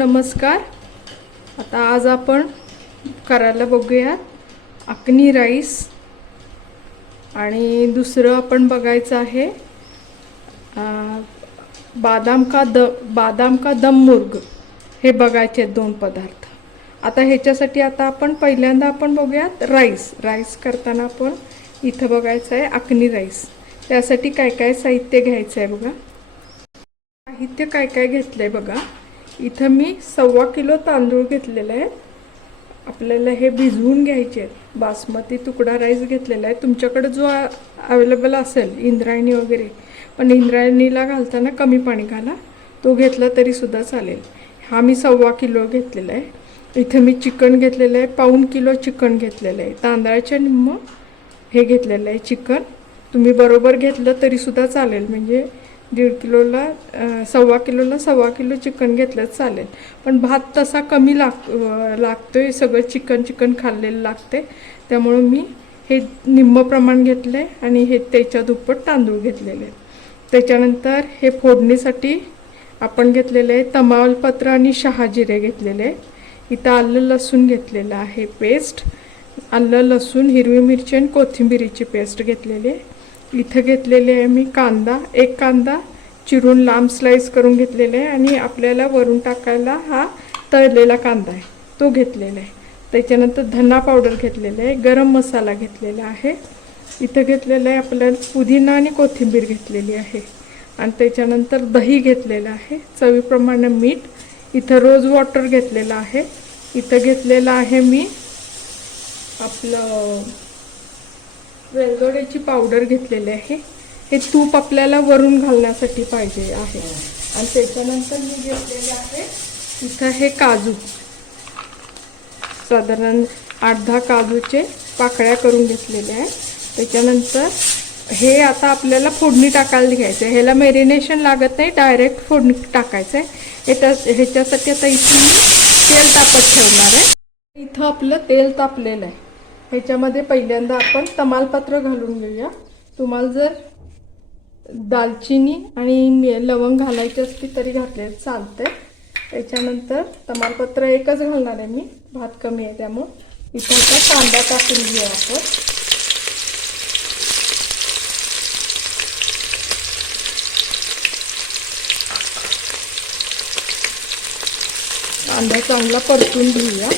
नमस्कार. आता आज आपण करायला बघूयात अकनी राईस. आणि दुसरं आपण बघायचं आहे बादाम का द बादाम का दममुर्ग हे बघायचे आहेत दोन पदार्थ. आता ह्याच्यासाठी आता आपण पहिल्यांदा आपण बघूयात राईस. राईस करताना आपण इथं बघायचं आहे अकनी राईस. त्यासाठी काय काय साहित्य घ्यायचं आहे बघा. साहित्य काय काय घेतलं आहे बघा. इथं मी सव्वा किलो तांदूळ घेतलेला आहे. आपल्याला हे भिजवून घ्यायचे आहेत. बासमती तुकडा राईस घेतलेला आहे. तुमच्याकडे जो अवेलेबल असेल इंद्रायणी वगैरे पण इंद्रायणीला घालताना कमी पाणी घाला. तो घेतला तरीसुद्धा चालेल. हा मी सव्वा किलो घेतलेला आहे. इथं मी चिकन घेतलेलं आहे. पाऊण किलो चिकन घेतलेलं आहे. तांदळाच्या निम्म हे घेतलेलं आहे चिकन. तुम्ही बरोबर घेतलं तरीसुद्धा चालेल. म्हणजे दीड किलोला सव्वा किलोला सव्वा किलो चिकन घेतलं चालेल. पण भात तसा कमी लाग लागतो लागतोय सगळं चिकन चिकन खाल्लेलं लागते. त्यामुळं मी हे निम्म प्रमाण घेतलं आहे आणि हे त्याच्या दुप्पट तांदूळ घेतलेले आहेत. त्याच्यानंतर हे फोडणीसाठी आपण घेतलेले आहे तमालपत्र आणि शहाजिरे घेतलेले आहे इथं आलं लसूण घेतलेलं आहे पेस्ट. आलं लसूण हिरवी मिरची आणि कोथिंबिरीची पेस्ट घेतलेली आहे. इथं घेतलेले आहे मी कांदा. एक कांदा चिरून लांब स्लाईस करून घेतलेला आहे आणि आपल्याला वरून टाकायला हा तळलेला कांदा आहे. तो घेतलेला आहे. त्याच्यानंतर धना पावडर घेतलेला आहे. गरम मसाला घेतलेला आहे. इथं घेतलेलं आहे आपल्याला पुदिना आणि कोथिंबीर घेतलेली आहे. आणि त्याच्यानंतर दही घेतलेलं आहे. चवीप्रमाणे मीठ. इथं रोज वॉटर घेतलेलं आहे. इथं घेतलेलं आहे मी आपलं वेलदोड्याची पावडर घेतलेली आहे. हे तूप आपल्याला वरून घालण्यासाठी पाहिजे आहे. आणि त्याच्यानंतर मी घेतलेले आहे इथं हे काजू. साधारण आठ दहा काजूचे पाकळ्या करून घेतलेल्या आहे. त्याच्यानंतर हे आता आपल्याला फोडणी टाकायला घ्यायचं आहे. ह्याला मेरिनेशन लागत नाही डायरेक्ट फोडणी टाकायचं आहे. ह्याच्या ह्याच्यासाठी आता इथून तेल तापत ठेवणार आहे. इथं आपलं तेल तापलेलं आहे. ह्याच्यामध्ये पहिल्यांदा आपण तमालपत्र घालून घेऊया. तुम्हाला जर दालचिनी आणि लवंग घालायची असली तरी घातले चालते त्याच्यानंतर तमालपत्र एकच घालणार आहे मी. भात कमी आहे त्यामुळं. इथं आता कांदा टाकून घेऊया आपण. कांदा चांगला परतून घेऊया.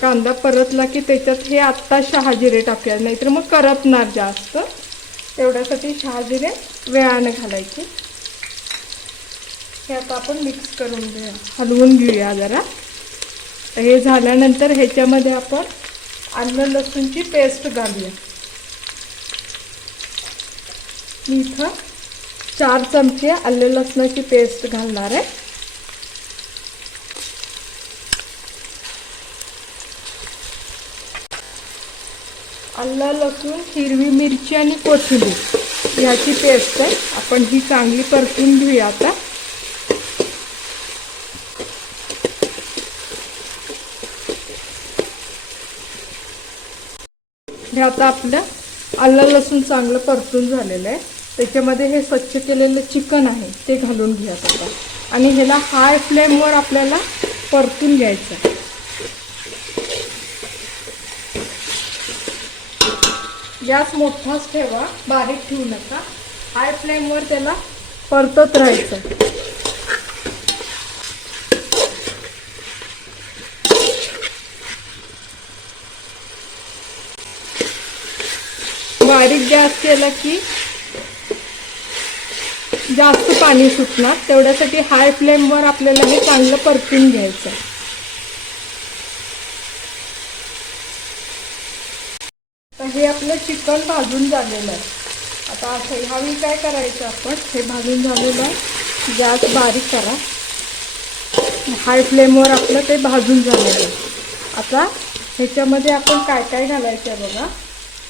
कांदा परतला की त्याच्यात हे आत्ता शहाजिरे टाकूया नाहीतर मग करपणार जास्त. तेवढ्यासाठी शहाजिरे वेळाने घालायचे. हे आता आपण मिक्स करून घेऊया. हलवून घेऊया जरा. हे झाल्यानंतर ह्याच्यामध्ये आपण आलं लसूणची पेस्ट घालूया. मी इथं चार चमचे आलं लसणाची पेस्ट घालणार आहे. आलं लसूण हिरवी मिरची आणि कोथिंबीर. ह्याची पेस्ट आहे. आपण ही चांगली परतून घेऊया आता. हे आता आपलं आलं लसूण चांगलं परतून झालेलं आहे. त्याच्यामध्ये हे स्वच्छ केलेलं चिकन आहे ते घालून घ्या आता. आणि ह्याला हाय फ्लेमवर आपल्याला परतून घ्यायचं गॅस मोठाच ठेवा बारीक ठेवू नका. हाय फ्लेमवर त्याला परतत राहायचं. बारीक गॅस केला की जास्त पाणी सुटणार. तेवढ्यासाठी हाय फ्लेमवर आपल्याला हे चांगलं परतून घ्यायचं आहे. तर हे आपलं चिकन भाजून झालेलं आहे. आता असं ह्यावेळी काय करायचं आपण? हे भाजून झालेलं आहे. गॅस बारीक करा. हाय फ्लेमवर आपलं ते भाजून झालेलं आहे. आता ह्याच्यामध्ये आपण काय काय घालायचं आहे बघा.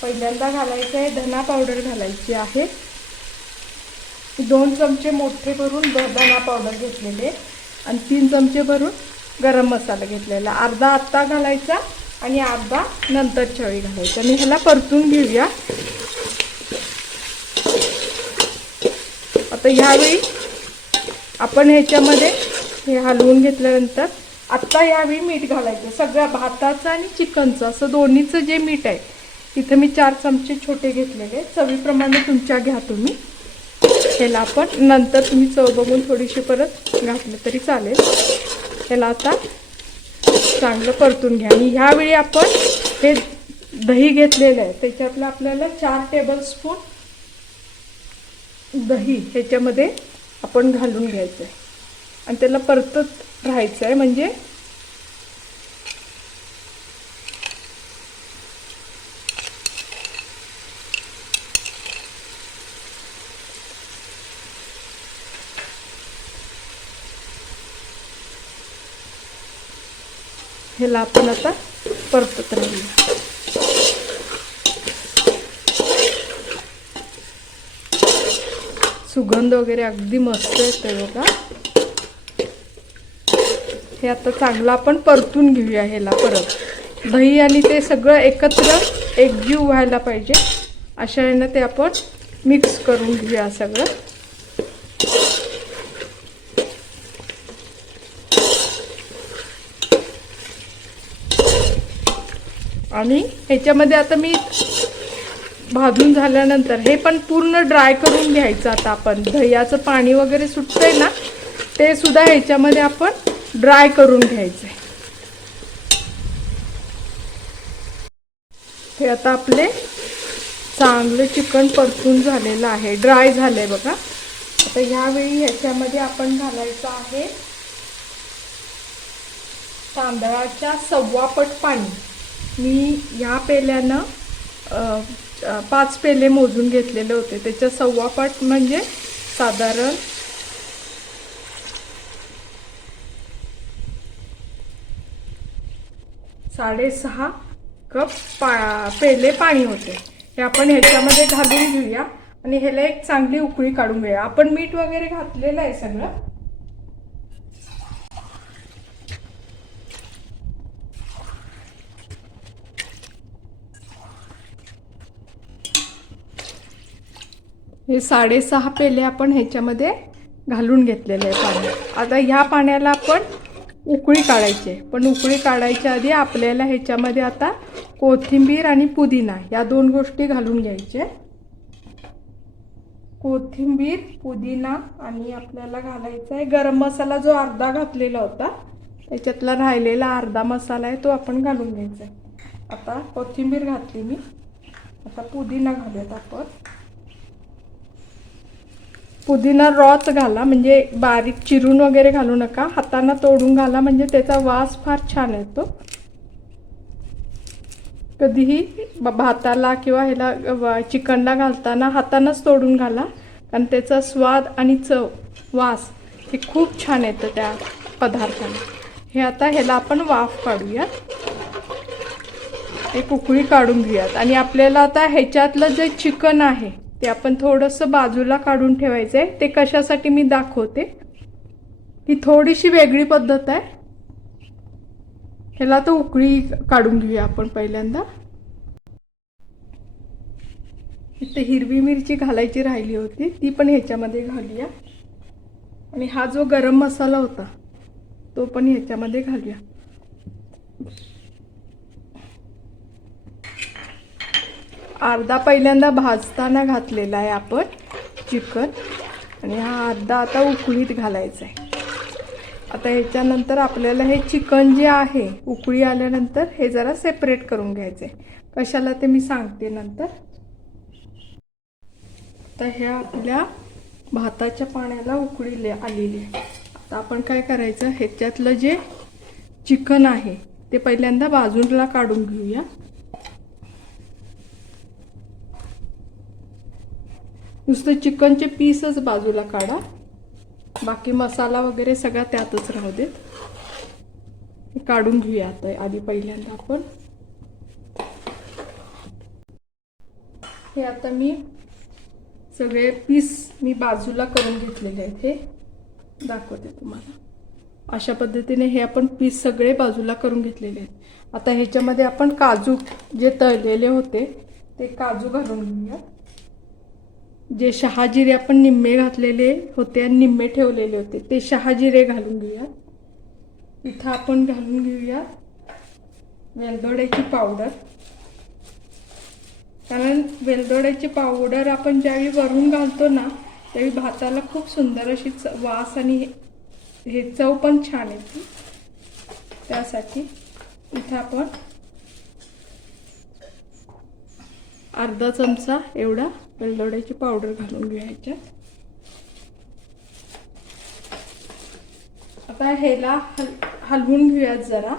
पहिल्यांदा घालायचं आहे धना पावडर घालायची आहे. दोन चमचे मोठे भरून धना पावडर घेतलेले आणि तीन चमचे भरून गरम मसाला घेतलेला अर्धा आत्ता घालायचा. आणि अर्धा नंतरच्या वेळी घालायचा. मी ह्याला परतून घेऊया. आता ह्यावेळी आपण ह्याच्यामध्ये हे हलवून घेतल्यानंतर आत्ता ह्यावेळी मीठ घालायचं. सगळ्या भाताचं आणि चिकनचं असं दोन्हीचं जे मीठ आहे तिथे मी चार चमचे छोटे घेतलेले चवीप्रमाणे तुमच्या घ्या तुम्ही. ह्याला आपण नंतर तुम्ही चव बघून थोडीशी परत घातलं तरी चालेल. ह्याला आता चांगलं परतून घ्या. आणि ह्यावेळी आपण हे दही घेतलेलं आहे. त्याच्यातलं आपल्याला चार टेबलस्पून दही ह्याच्यामध्ये आपण घालून घ्यायचं आहे आणि त्याला परतत राहायचं आहे म्हणजे ह्याला आपण आता परतत राहूया. सुगंध वगैरे अगदी मस्त येते बघा. हे आता चांगलं आपण परतून घेऊया ह्याला परत. दही आणि ते सगळं एकत्र एकजीव व्हायला पाहिजे. अशा यानं ते आपण मिक्स करून घेऊया सगळं. आणि ह्याच्यामध्ये आता मी भाजून झाल्यानंतर हे पण पूर्ण ड्राय करून घ्यायचं आता आपण. दह्याचं पाणी वगैरे सुटतंय ना ते सुद्धा ह्याच्यामध्ये आपण ड्राय करून घ्यायचं आहे हे आता आपले चांगलं चिकन परतून झालेलं आहे. ड्राय झालंय बघा. आता ह्यावेळी ह्याच्यामध्ये आपण घालायचं आहे तांदळाच्या सव्वापट पाणी. मी ह्या पेल्यानं पाच पेले मोजून घेतलेले होते. त्याच्या सव्वापट म्हणजे साधारण साडेसहा कप पा पेले पाणी होते. हे आपण ह्याच्यामध्ये घालून घेऊया. आणि ह्याला एक चांगली उकळी काढून घेऊया. आपण मीठ वगैरे घातलेलं आहे सगळं. हे साडेसहा पेले आपण ह्याच्यामध्ये घालून घेतलेले आहे पाणी. आता ह्या पाण्याला आपण उकळी काढायची आहे. पण उकळी काढायच्या आधी आपल्याला ह्याच्यामध्ये आता कोथिंबीर आणि पुदिना या दोन गोष्टी घालून घ्यायचे कोथिंबीर पुदिना आणि आपल्याला घालायचा आहे. गरम मसाला जो अर्धा घातलेला होता त्याच्यातला राहिलेला अर्धा मसाला आहे तो आपण घालून घ्यायचा आहे. आता कोथिंबीर घातली मी. आता पुदिना घालूयात आपण. पुदिना रॉच घाला म्हणजे बारीक चिरून वगैरे घालू नका. हाताना तोडून घाला म्हणजे त्याचा वास फार छान येतो. कधीही भाताला किंवा ह्याला चिकनला घालताना हातानंच तोडून घाला. कारण त्याचा स्वाद आणि चव वास हे खूप छान येतं त्या पदार्थाला. हे आता ह्याला आपण वाफ काढूयात. एक उकळी काढून घेऊयात. आणि आपल्याला आता ह्याच्यातलं जे चिकन आहे ते आपण थोडंसं बाजूला काढून ठेवायचं आहे ते कशासाठी मी दाखवते. ही थोडीशी वेगळी पद्धत आहे. ह्याला तर उकळी काढून घेऊया आपण पहिल्यांदा. इथे हिरवी मिरची घालायची राहिली होती. ती पण ह्याच्यामध्ये घालूया. आणि हा जो गरम मसाला होता तो पण ह्याच्यामध्ये घालूया. अर्धा पहिल्यांदा भाजताना घातलेला आहे आपण चिकन. आणि हा अर्धा आता उकळीत घालायचा आहे. आता ह्याच्यानंतर आपल्याला हे चिकन जे आहे उकळी आल्यानंतर हे जरा सेपरेट करून घ्यायचं आहे. कशाला ते मी सांगते नंतर. आता ह्या आपल्या भाताच्या पाण्याला उकळीले आलेली आहे. आता आपण काय करायचं ह्याच्यातलं जे चिकन आहे ते पहिल्यांदा बाजूला काढून घेऊया. नुसतं चिकनचे पीसच बाजूला काढा. बाकी मसाला वगैरे सगळा त्यातच राहू देत. हे काढून घेऊया आता आधी पहिल्यांदा आपण. हे आता मी सगळे पीस मी बाजूला करून घेतलेले आहेत हे. दाखवते तुम्हाला. अशा पद्धतीने हे आपण पीस सगळे बाजूला करून घेतलेले आहेत. आता ह्याच्यामध्ये आपण काजू जे तळलेले होते ते काजू घालून घेऊया जे शहाजिरे आपण निम्मे घातलेले होते आणि निम्मे ठेवलेले होते ते शहाजिरे घालून घेऊयात इथं आपण घालून घेऊया वेलदोड्याची पावडर कारण वेलदोड्याची पावडर आपण ज्यावेळी वरून घालतो ना त्यावेळी भाताला खूप सुंदर अशी च वास आणि हे चव पण छान येते. त्यासाठी इथं आपण अर्धा चमचा एवढा वेलदोड्याची पावडर घालून घेऊया ह्याच्यात आता ह्याला हल हलवून घेऊयात जरा.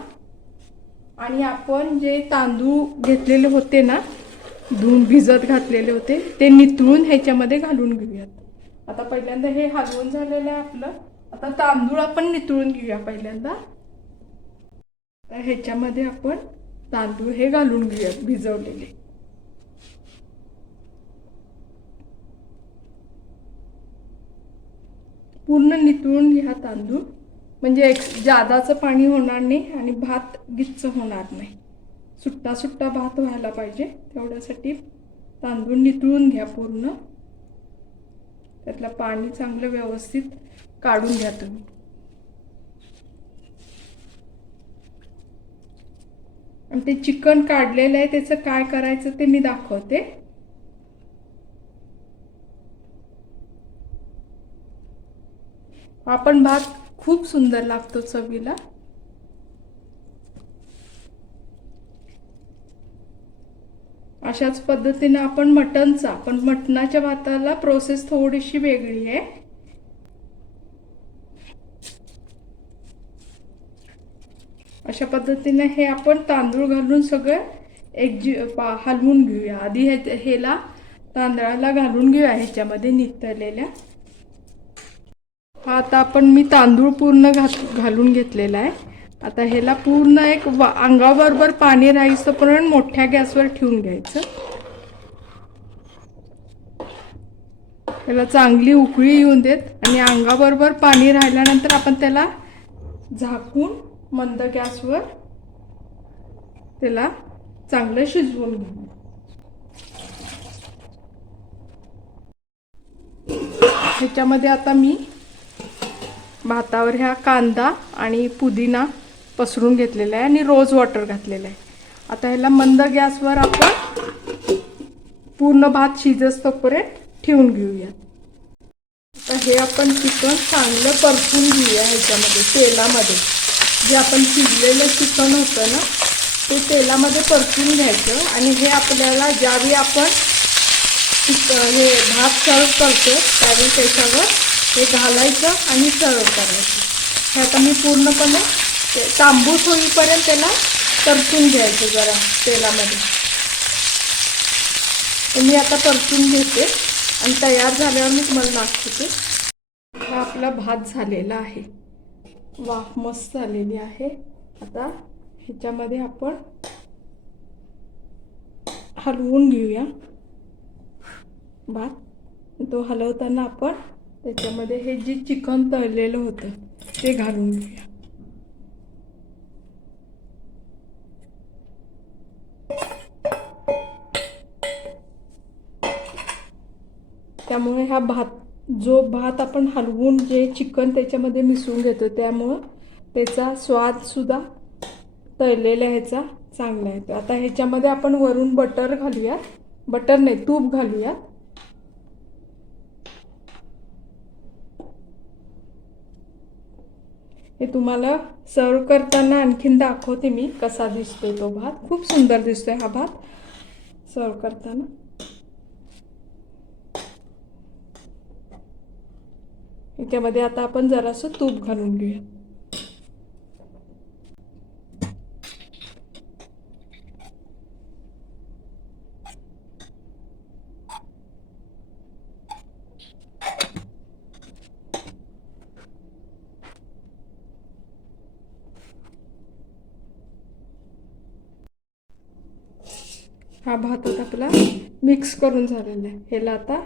आणि आपण जे तांदूळ घेतलेले होते ना धुवून भिजत घातलेले होते ते नितळून ह्याच्यामध्ये घालून घेऊयात. आता पहिल्यांदा हे हलवून झालेलं आहे आपलं. आता तांदूळ आपण नितळून घेऊया पहिल्यांदा. ह्याच्यामध्ये आपण तांदूळ हे घालून घेऊयात भिजवलेले. पूर्ण नितळून घ्या तांदूळ. म्हणजे एक जादाचं पाणी होणार नाही आणि भात गिच्च होणार नाही. सुट्टा सुट्टा भात व्हायला पाहिजे. तेवढ्यासाठी तांदूळ नितळून घ्या पूर्ण. त्यातलं पाणी चांगलं व्यवस्थित काढून घ्या तुम्ही. आणि ते चिकन काढलेलं आहे त्याचं काय करायचं ते मी दाखवते. आपण भात खूप सुंदर लागतो चवीला. अशाच पद्धतीने आपण मटनचा पण मटणाच्या भाताला प्रोसेस थोडीशी वेगळी आहे. अशा पद्धतीने हे आपण तांदूळ घालून सगळं एकजी हलवून घेऊया. आधी हे हेला तांदळाला घालून घेऊया ह्याच्यामध्ये नितळलेल्या. हा आता आपण मी तांदूळ पूर्ण घात घालून घेतलेला आहे. आता ह्याला पूर्ण एक वा अंगाबरोबर पाणी राहायचं पण मोठ्या गॅसवर ठेवून घ्यायचं. त्याला चांगली उकळी येऊन देत आणि अंगाबरोबर पाणी राहिल्यानंतर आपण त्याला झाकून मंद गॅसवर त्याला चांगलं शिजवून घेऊ. ह्याच्यामध्ये आता मी भातावर ह्या कांदा आणि पुदिना पसरून घेतलेला आहे आणि रोज वॉटर घातलेलं आहे. आता ह्याला मंद गॅसवर आपण पूर्ण भात शिजस्तोपर्यंत ठेवून घेऊयात. आता हे आपण चिकन चांगलं परतून घेऊया ह्याच्यामध्ये तेलामध्ये. जे आपण शिजलेलं चिकन होतं ना ते तेलामध्ये परतून घ्यायचं आणि हे आपल्याला ज्यावेळी आपण हे भात सर्व करतो त्यावेळी त्याच्यावर हे घालायचं आणि सर्व करायचं हे आता मी पूर्णपणे ते तांबूस होईपर्यंत त्याला परतून घ्यायचं जरा तेलामध्ये. तर मी आता परतून घेते आणि तयार झाल्यावर मी तुम्हाला दाखवते. हा आपला भात झालेला आहे. वाफ मस्त झालेली आहे. आता ह्याच्यामध्ये आपण हलवून घेऊया भात. तो हलवताना आपण त्याच्यामध्ये हे जे चिकन तळलेलं होतं ते घालून घेऊया. त्यामुळे हा भात जो भात आपण हलवून जे चिकन त्याच्यामध्ये मिसळून घेतो त्यामुळं त्याचा स्वादसुद्धा तळलेल्या ह्याचा चांगला येतो. आता ह्याच्यामध्ये आपण वरून बटर घालूयात. बटर नाही तूप घालूयात. हे तुम्हाला सर्व करताना आणखीन दाखवते मी कसा दिसतो तो भात. खूप सुंदर दिसतोय हा भात. सर्व करताना. याच्यामध्ये आता आपण जरासं तूप घालून घेऊया हा भात आता आपला मिक्स करून झालेला आहे. ह्याला आता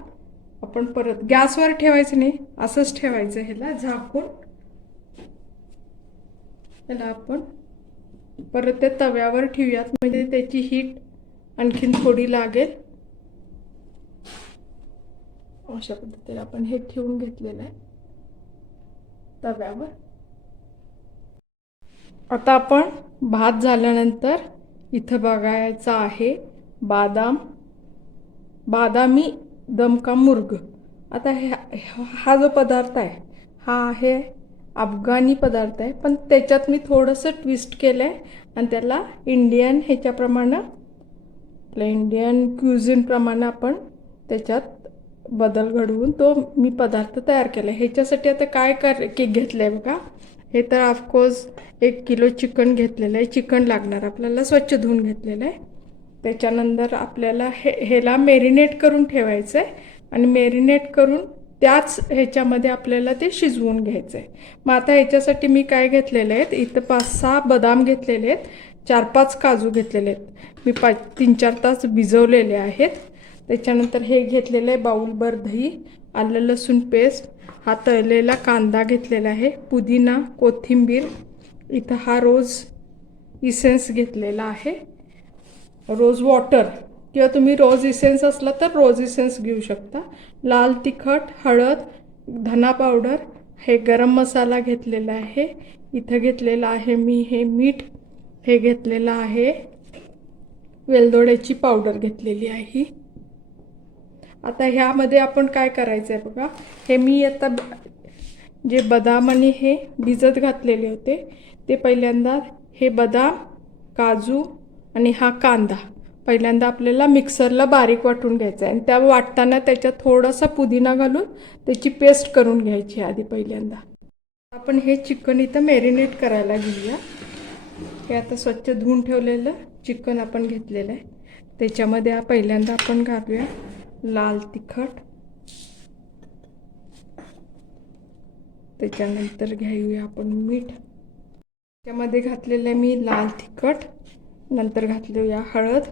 आपण परत गॅसवर ठेवायचं नाही असंच ठेवायचं ह्याला झाकून. ह्याला आपण परत ते तव्यावर ठेवूयात म्हणजे त्याची हीट आणखीन थोडी लागेल. अशा पद्धतीने आपण हे ठेवून घेतलेलं आहे. तव्यावर. आता आपण भात झाल्यानंतर इथं बघायचं आहे बादाम बादामी दमका मुर्ग. आता हे हा जो पदार्थ आहे हा आहे अफगाणी पदार्थ आहे. पण त्याच्यात मी थोडंसं ट्विस्ट केलं आहे आणि त्याला इंडियन ह्याच्याप्रमाणे आपल्या इंडियन क्युझिनप्रमाणे आपण त्याच्यात बदल घडवून तो मी पदार्थ तयार केला आहे ह्याच्यासाठी आता काय कर केक घेतलं आहे बघा. हे तर ऑफकोर्स एक किलो चिकन घेतलेलं आहे. चिकन लागणार आपल्याला स्वच्छ धुवून घेतलेलं आहे. त्याच्यानंतर आपल्याला हे ह्याला मेरिनेट करून ठेवायचं आहे आणि मेरिनेट करून त्याच ह्याच्यामध्ये आपल्याला ते शिजवून घ्यायचं आहे मग आता ह्याच्यासाठी मी काय घेतलेले आहेत? इथं पाच सहा बदाम घेतलेले आहेत. चार पाच काजू घेतलेले आहेत. मी पाच तीन चार तास भिजवलेले आहेत. त्याच्यानंतर हे घेतलेलं आहे बाऊलभर दही आलं लसूण पेस्ट. हा तळलेला कांदा घेतलेला आहे. पुदिना कोथिंबीर. इथं हा रोज इसेन्स घेतलेला आहे. रोज वॉटर किंवा तुम्ही रोज इसेन्स असला तर रोज इसेन्स घेऊ शकता. लाल तिखट हळद धना पावडर हे गरम मसाला घेतलेला आहे. इथं घेतलेलं आहे मी हे मीठ. हे घेतलेलं आहे. वेलदोड्याची पावडर घेतलेली आहे. आता ह्यामध्ये आपण काय करायचं आहे बघा. हे मी आता जे बदाम आणि हे भिजत घातलेले होते ते पहिल्यांदा हे बदाम काजू आणि हा कांदा. पहिल्यांदा आपल्याला मिक्सरला बारीक वाटून घ्यायचा आहे. आणि त्या वाटताना त्याच्यात थोडासा पुदिना घालून त्याची पेस्ट करून घ्यायची आधी पहिल्यांदा. आपण हे चिकन इथं मॅरिनेट करायला घेऊया. हे आता स्वच्छ धुवून ठेवलेलं चिकन आपण घेतलेलं आहे. त्याच्यामध्ये हा पहिल्यांदा आपण घालूया लाल तिखट. त्याच्यानंतर घेऊया आपण मीठ. त्यामध्ये घातलेलं आहे मी लाल तिखट. नंतर घातलूया हळद.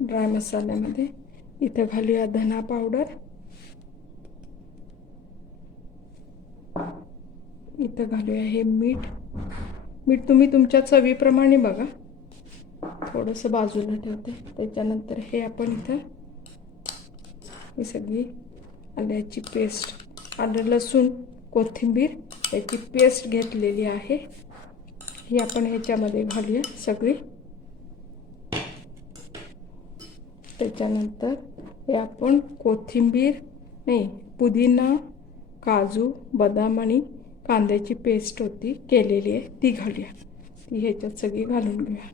ड्राय मसाल्यामध्ये. इथं घालूया धना पावडर इथं घालूया हे मीठ. मीठ तुम्ही तुमच्या चवीप्रमाणे बघा. थोडंसं बाजूला ठेवते. त्याच्यानंतर हे आपण इथं ही सगळी आल्याची पेस्ट आलं लसूण कोथिंबीर याची पेस्ट घेतलेली आहे. ही आपण ह्याच्यामध्ये घालूया सगळी. त्याच्यानंतर हे आपण कोथिंबीर नाही पुदिना काजू बदाम आणि कांद्याची पेस्ट होती केलेली आहे ती घालूया. ती ह्याच्यात सगळी घालून घेऊया.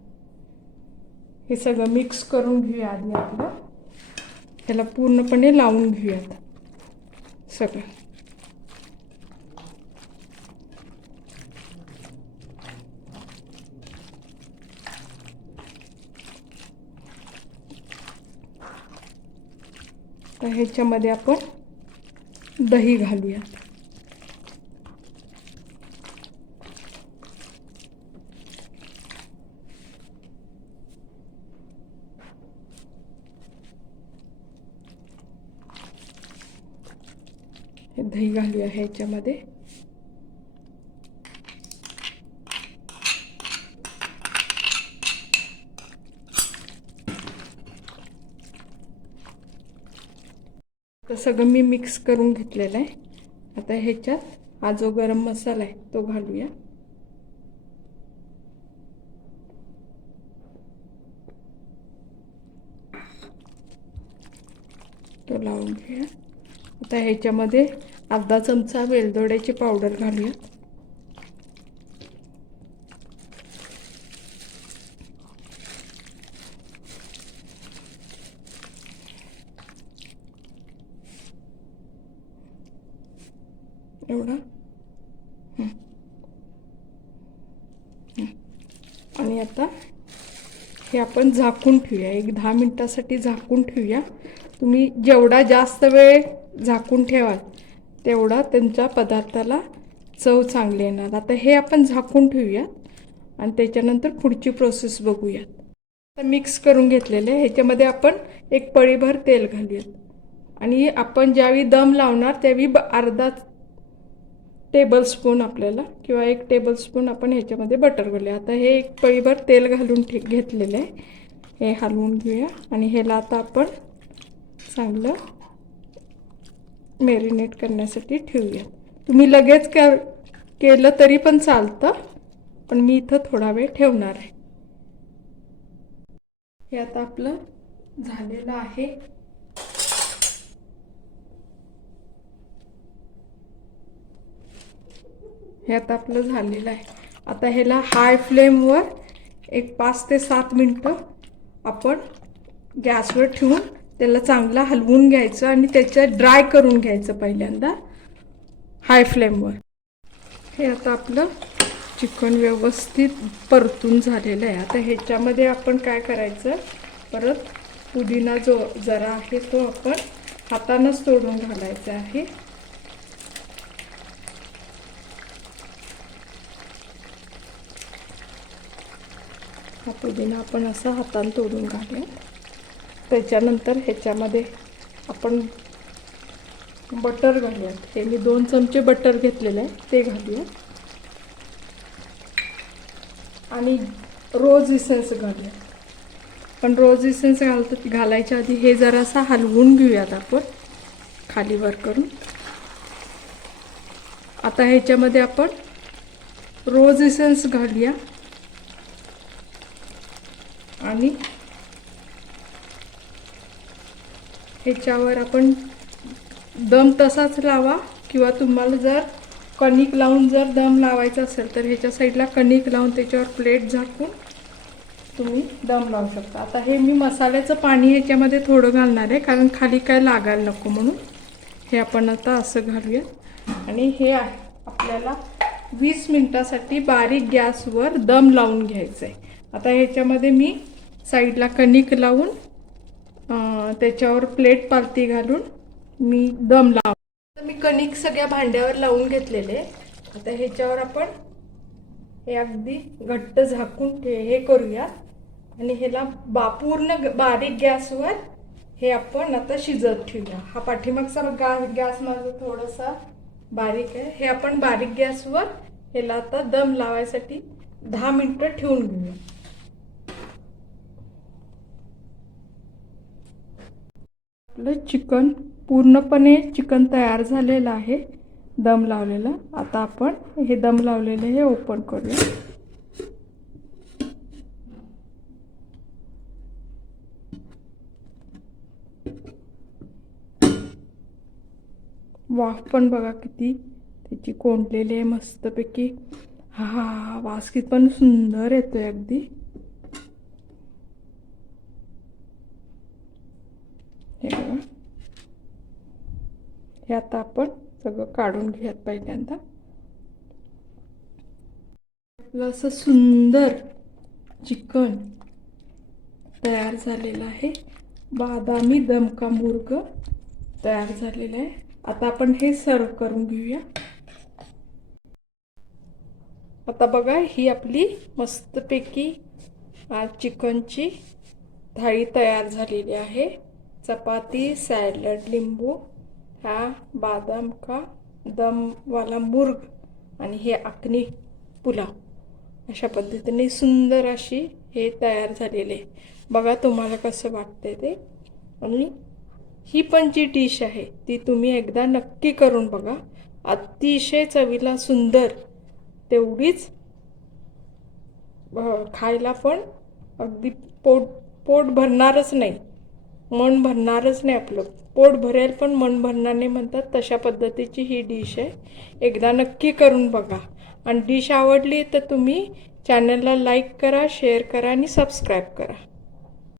हे सगळं मिक्स करून घेऊया आधी आपलं. ह्याला पूर्णपणे लावून घेऊयात सगळं. तर ह्याच्यामध्ये आपण दही घालूया. हे दही घालूया ह्याच्यामध्ये. सगळं मी मिक्स करून घेतलेलं आहे. आता ह्याच्यात हा जो गरम मसाला आहे तो घालूया. तो लावून घेऊया. आता ह्याच्यामध्ये अर्धा चमचा वेलदोड्याची पावडर घालूया एवढा हं. हं. आणि आता हे आपण झाकून ठेवूया. एक दहा मिनटासाठी झाकून ठेवूया. तुम्ही जेवढा जास्त वेळ झाकून ठेवाल तेवढा त्यांच्या पदार्थाला चव चांगली येणार. आता हे आपण झाकून ठेवूयात आणि त्याच्यानंतर पुढची प्रोसेस बघूयात. आता मिक्स करून घेतलेले ह्याच्यामध्ये आपण एक पळीभर तेल घालूयात. आणि आपण ज्यावेळी दम लावणार त्यावेळी ब अर्धा टेबल स्पून आपल्याला किंवा एक टेबल स्पून आपण ह्याच्यामध्ये बटर घालूया. आता हे एक पळीभर तेल घालून ठे घेतलेलं आहे. हे हलवून घेऊया. आणि ह्याला आता आपण चांगलं मॅरिनेट करण्यासाठी ठेवूया. तुम्ही लगेच कर केलं तरी पण चालतं पण मी इथं थोडा वेळ ठेवणार आहे. हे आता आपलं झालेलं आहे. हे आता आपलं झालेलं आहे. आता ह्याला हाय फ्लेमवर एक पाच ते सात मिनटं आपण गॅसवर ठेवून त्याला चांगला हलवून घ्यायचं आणि त्याच्यात ड्राय करून घ्यायचं पहिल्यांदा हाय फ्लेमवर हे आता आपलं चिकन व्यवस्थित परतून झालेलं आहे. आता ह्याच्यामध्ये आपण काय करायचं? परत पुदिना जो जरा आहे तो आपण हातानंच तोडून घालायचा आहे. हा पुदिना आपण असा हातानं तोडून घालूया. त्याच्यानंतर ह्याच्यामध्ये आपण बटर घालूया हे मी दोन चमचे बटर घेतलेले आहे ते घालूया. आणि रोज इसेन्स घालूया पण रोज इसेन्स घालत घालायच्या आधी हे जरासा हलवून घेऊयात आपण खाली वर करून. आता ह्याच्यामध्ये आपण रोज इसेन्स घालूया. आणि ह्याच्यावर आपण दम तसाच लावा किंवा तुम्हाला जर कणिक लावून जर दम लावायचा असेल तर ह्याच्या साईडला कणिक लावून त्याच्यावर प्लेट झाकून तुम्ही दम लावू शकता. आता हे मी मसाल्याचं पाणी ह्याच्यामध्ये थोडं घालणार आहे कारण खाली काय लागायला नको म्हणून. हे आपण आता असं घालूया. आणि हे आहे आपल्याला वीस मिनटासाठी बारीक गॅसवर दम लावून घ्यायचं आहे आता ह्याच्यामध्ये मी साईडला कणिक लावून त्याच्यावर प्लेट पालती घालून मी दम लाव तर मी कणिक सगळ्या भांड्यावर लावून घेतलेले. आता ह्याच्यावर आपण हे अगदी घट्ट झाकून ठे- हे करूया. आणि ह्याला बा पूर्ण बारीक गॅसवर हे आपण आता शिजत ठेवूया. हा पाठीमागचा गा गॅस माझा थोडासा बारीक आहे. हे आपण बारीक गॅसवर ह्याला आता दम लावायसाठी दहा मिनटं ठेवून घेऊया. आपलं चिकन पूर्णपणे चिकन तयार झालेलं आहे दम लावलेलं. आता आपण हे दम लावलेले हे ओपन करूया. वाफ पण बघा किती त्याची कोंडलेली आहे मस्तपैकी. हा हा हा वास किती पण सुंदर येतोय अगदी हे बघा हे आता आपण सगळं काढून घेऊयात पहिल्यांदा. आपलं असं सुंदर चिकन तयार झालेलं आहे. बादामी दमका मुर्ग तयार झालेलं आहे. आता आपण हे सर्व करून घेऊया. आता बघा ही आपली मस्तपैकी आज चिकनची थाळी तयार झालेली आहे. चपाती सॅलड लिंबू हा बादाम का दमवाला मुर्ग आणि हे आखनी पुलाव. अशा पद्धतीने सुंदर अशी हे तयार झालेले. बघा तुम्हाला कसं वाटतंय ते. आणि ही पण जी डिश आहे ती तुम्ही एकदा नक्की करून बघा. अतिशय चवीला सुंदर. तेवढीच खायला पण अगदी पोट पोट भरणारच नाही. मन भरणारच नाही आपलं. पोट भरेल पण मन भरणार नाही म्हणतात तशा पद्धतीची ही डिश आहे. एकदा नक्की करून बघा. आणि डिश आवडली तर तुम्ही चॅनलला लाईक करा शेअर करा आणि सबस्क्राईब करा.